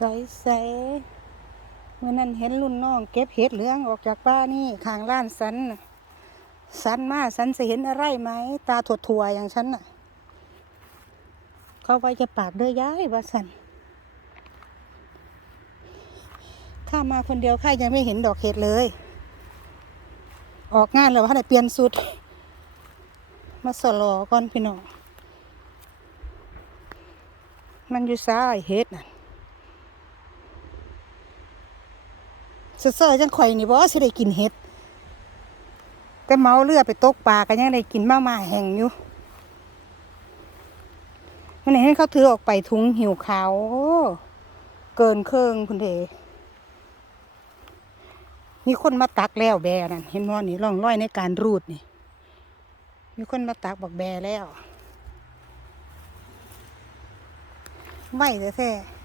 ใส่ใส่เมื่อนั้นเห็นรุ่นน้อง เก็บเห็ดเหลืองออกจากป้านี่ข้างร้านสันสันมาสันจะเห็นอะไรไหม ตาถั่วๆอย่างฉันน่ะ เขาไว้จะปากเด้อย้ายว่าสันข้ามาคนเดียวข้ายังไม่เห็นดอกเห็ดเลย ออกงานแล้วว่าไหนเปลี่ยนสุด มาสลอก่อนพี่น้องมันอยู่ซ้ายเฮ็ดน่ะ เสื้อๆจังข่อยนี่บ่สิได้กินเฮ็ดแต่เมาเรือไปตกปลากันยังได้กินมามาแห้งอยู่วันนี้ให้เขาถือออกไปถุงหิวขาวโอ้เกินเครื่องคุณเดมีคนมาตักแล้วแบนั่นเห็นบ่นี่ร่องรอยในการรูดนี่ มีคนมาตักบักแบแล้วไม่แท้ๆ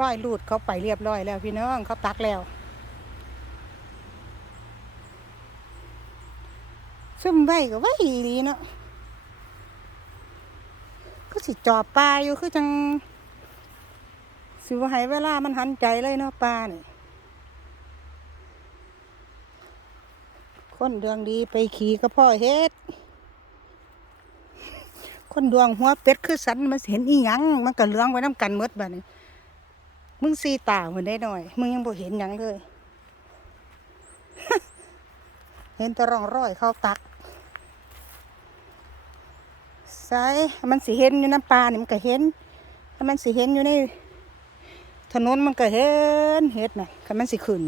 ร้อยรูดเขาไปเรียบร้อยแล้วพี่น้องเขาตักแล้วซุ่มไว้ก็ไว้ดีเนาะก็สิจอบปลาอยู่คือจังสิว่าให้เวลามันหันใจเลยเนาะปลาเนี่ยคนดวงดีไปขี่กับพ่อเฮ็ด คนดวงหัวเป็ดคือสันมันเห็นอีหยัง มันก็เลืองไว้น้ำกันหมดบัดนี้ มึงซีตาเหมือนได้หน่อย มึงยังบ่เห็นหยังเลย เห็นแต่ร่องรอยเขาตักใส่มันสิเห็นอยู่น้ำปลานี่มันก็เห็นถ้ามันสิเห็นอยู่ในถนนมันก็เห็นเห็ดน่ะถ้ามันสิขึ้น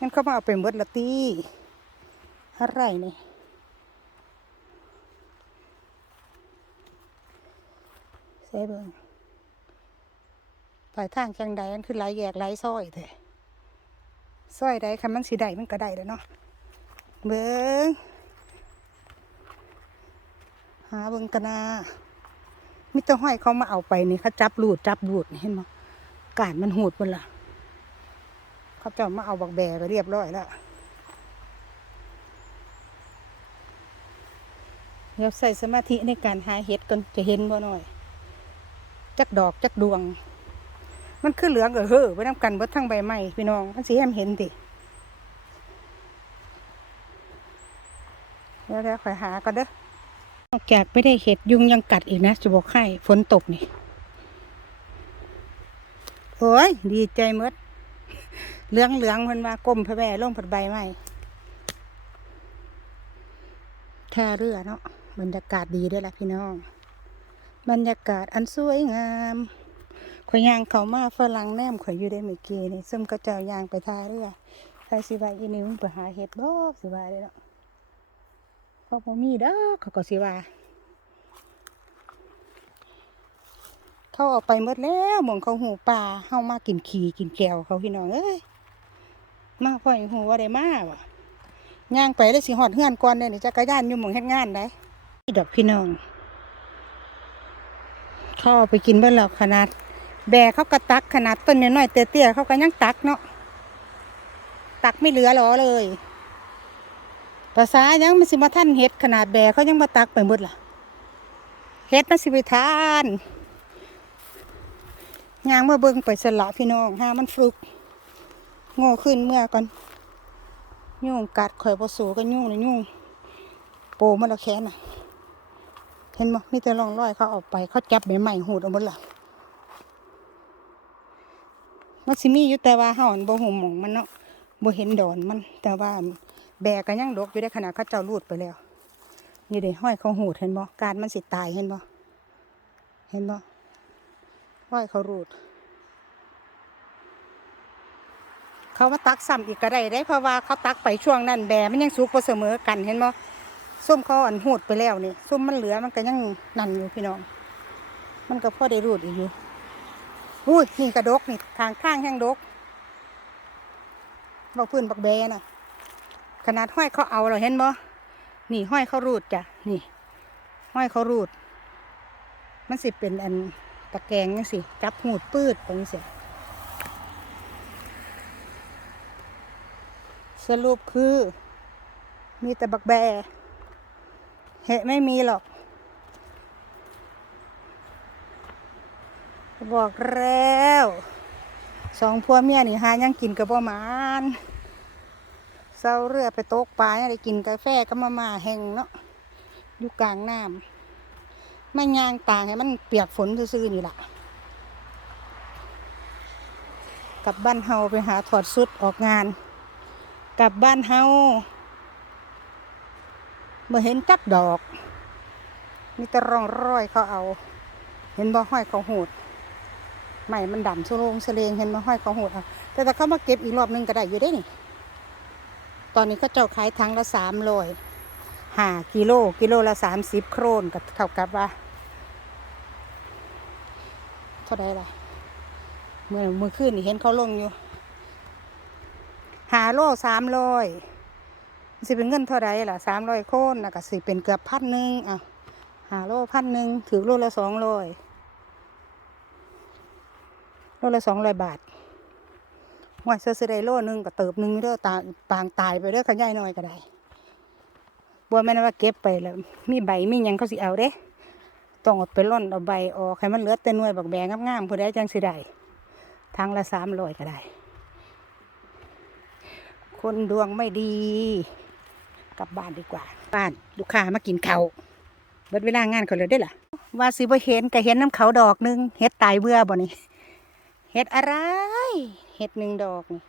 งั้นเขามาเอาไปหมดละตีอะไรนี่ใส่เบิ่ง ปลายทางจังใดมันคือไหลแยกไหลซอยแท้ซอยได้คันมันสีได้มันก็ได้แล้วเนาะเบิ้งหาเบิ้งกันนะมิตรห้อยเขามาเอาไปนี่เขาจับรูดจับรูดเห็นมั้ยกาดมันหูดบนละเขาจะมาเอาบักแบไปเรียบร้อยแล้วเดี๋ยวใส่สมาธิในการหาเห็ดกันจะเห็นบ่หน่อย จักดอกจักดวง มันคือเหลืองเออเฮ้อไปน้ำกันเบิดทั้งใบไม้พี่น้องมันสีแหมเห็นติเดี๋ยวเดี๋ยวคอยหาก่อนเด้อนอกจากไม่ได้เห็ดยุงยังกัดอีกนะจะบอกให้ฝนตกนี่โอ้ยดีใจมดเหลืองเหลืองมันมาก้มพระแม่ลงผัดใบไม้ท่าเรือเนาะบรรยากาศดีด้วยล่ะพี่น้อง บรรยากาศอันสวยงาม ข่อยยางเขามาฝรั่งแนมข่อยอยู่ได้เมื่อกี้นี่ซึ่งก็เจ้ายางไปทาเรื่อยใครสิว่าอีนิวไปหาเห็ดบ่สิว่าได้เนาะเขาบ่มีเด้อเขาก็สิว่าเขาออกไปหมดแล้วหมองเขาหูป่าเฮามากินขี้กินแก้วเขาพี่น้องเอ้ยมาพ่อยหูว่าได้มาว่ะย่างไปเลยสิหอดเฮือนก่อนเนี่ยจักรยานอยู่หมองเฮ็ดงานได้นี่ดอกพี่น้องเขาเอาไปกินเบิ่แล้วขนาด แบกเขาก็ตักขนาดต้นน้อยๆเตี้ยๆเขาก็ยังตักเนาะตักไม่เหลือหรอเลยภาษายังมันสิมาท่านเห็ดขนาดแบกเขายังมาตักไปหมดล่ะเห็ดมันสิไปทานยางเมื่อเบิ่งไปสละพี่น้องห้ามันฟลุก โง่ขึ้นเมื่อก่อนยุ่งกัดข่อยพอสูก็ยุ่งเลยยุ่งโปมันละแขนน่ะ เห็นบ่มีแต่ร่องรอยเขาออกไปเขาจับใบไม้หูดเอาหมดล่ะ มันสิมีอยู่แต่ว่าเฮาอั่นบ่หูหมองมันเนาะบ่เห็นดอนมันแต่ว่าแบกก็ยังดกอยู่ได้ขนาดเขาเจ้ารูดไปแล้ว นี่เด้ห้อยเขาหูดเห็นบ่การมันสิตายเห็นบ่เห็นบ่ห้อยเขารูด เขามาตักซ้ำอีกก็ได้ได้เพราะว่าเขาตักไปช่วงนั้นแบมันยังสุกบ่เสมอกันเห็นบ่ส้มเขาอันหูดไปแล้วนี่ส้มมันเหลือมันก็ยังนั่นอยู่พี่น้อง มันก็พอได้รูดอีกอยู่ อุ้ยนี่กระดกนี่ทางข้างแห้งดกบอกพื้นบักแบน่ะ ขนาดห้อยเขาเอาเราเห็นบ่นี่ห้อยเขารูดจ้ะนี่ ห้อยเขารูด มันสิเป็นอันตะแกงนี่สิจับหูดปืดตรงนี้สิสรุปคือ มีแต่บักแบ เหะไม่มีหรอก บอกแล้วสองพัวเมียนี่หายังกินกับบ่หมานเศร้าเรือไปตกปลาได้กินกาแฟก็มามาแห้งเนาะอยู่กลางน้ำไม่ยางต่างให้มันเปียกฝนซื่อๆนี่ละกลับบ้านเฮาไปหาถอดสุดออกงาน กลับบ้านเฮาเมื่อเห็นจักดอกมีแต่ร่องรอยเขาเอา เห็นบ่ห้อยเขาหูด ใหม่มันดำโซโลงเสลงเห็นบ่ห้อยเขาหูดเอาแต่ถ้าเขามาเก็บอีกรอบนึงก็ได้อยู่ได้นี่ ตอนนี้เขาเจ้าขายทั้งละสามร้อยห้ากิโลกิโลละสามสิบโครนกับเท่ากับว่าเท่าไรล่ะเมื่อเมื่อคืนนี่เห็นเขาลงอยู่หาโลสามร้อยสิเป็นเงินเท่าไรล่ะสามร้อยโคนนะก็สิเป็นเกือบพันหนึ่งอะหาโลพันหนึ่งถือโลละสองร้อย ลละสองร้อยบาทว่าเสื้อเสื้อไดโลนึงก็เติบหนึ่งเด้อตาปางตายไปเด้อขยายน้อยก็ได้บัวแม่นว่าเก็บไปแล้วมีใบมีหยังเขาสิเอาเด้ต้องเอาไปร่อนเอาใบออกให้มันเหลือแต่หน่วยบักแบงงามๆผู้ใดจังสิได้ทางละสามร้อยก็ได้ คนดวงไม่ดีกลับบ้านดีกว่า บ้านลูกค้ามากินเขาเบิดเวลางานเขาเลยได้อล่ะว่าสิบ่เห็นก็เห็นน้ำเขาดอกนึงเฮ็ดตายเบื่อบ่นี่ เฮ็ดอะไรเฮ็ดหนึ่งดอกนี่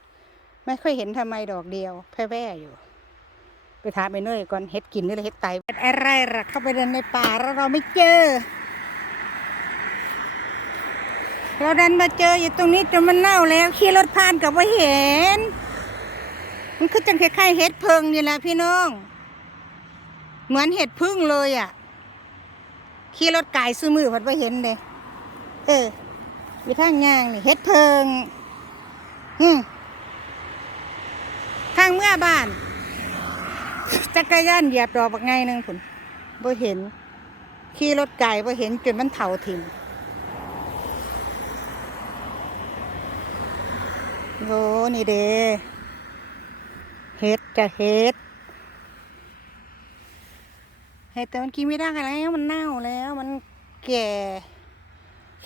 ไม่ค่อยเห็นทำไมดอกเดียวแพ่แว่อยู่ ไปถามไปเนื่อยก่อนเฮ็ดกินนี่เลยเฮ็ดตายเฮ็ดอะไรล่ะเข้าไปเดินในป่าแล้วเราไม่เจอ เราดันมาเจออยู่ตรงนี้จนมันเน่าแล้วขี่รถผ่านกับว่าเห็น มันคือจังคล้ายๆเฮ็ดเพิงนี่แหละพี่น้อง เหมือนเห็ดพึ่งเลยอะขี่รถไก่ซื้อมือพัดว่าเห็นเลยเออ อยู่ทางย่างนี่เฮ็ดเพิงอืมทางเมื่อบ้าน จักรยานเหยียบดอกบักไงนึงผุนบ่เห็น ขี่รถไก่บ่เห็นจนมันเถ่าถิ่มโอ้นี่เด้เฮ็ดจะเฮ็ดเห็ดแต่มันกินไม่ได้แล้วมันเน่าแล้วมันแก่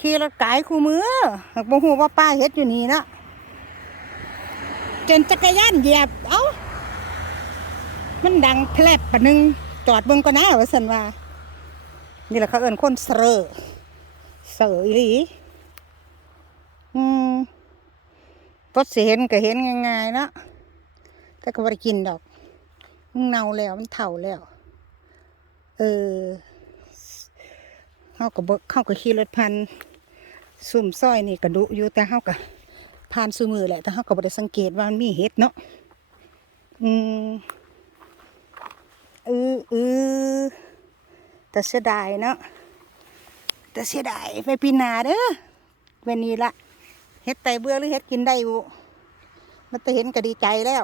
ขี่รถไก่คู่มือหากบ่ฮู้ว่าป้าเฮ็ดอยู่นี่นะจนจักรยานเหยียบ เอ้า มันดังแผลบปะหนึง จอดเบิ่งก็น่าว่าซั่นว่า นี่แหละเขาเอิ้นคนเสรอเสรออีหลีอืมพอสิเห็นก็เห็นง่ายๆเนาะแต่ก็บ่ได้กินดอกมันเน่าแล้วมันเฒ่าแล้ว เออเฮาก็บ่เฮาก็ขี่รถผ่าน ซุ่มซอยนี่ก็ดุอยู่แต่เฮาก็ผ่านซุมือแหละแต่เฮาก็บ่ได้สังเกตว่ามันมีเห็ดเนาะอืมเออเออแต่เสียดายเนาะแต่เสียดายไปปีนาเด้อวันนี้ละเฮ็ดไตเบื่อหรือเฮ็ดกินได้บุมันจะเห็นก็ดีใจแล้ว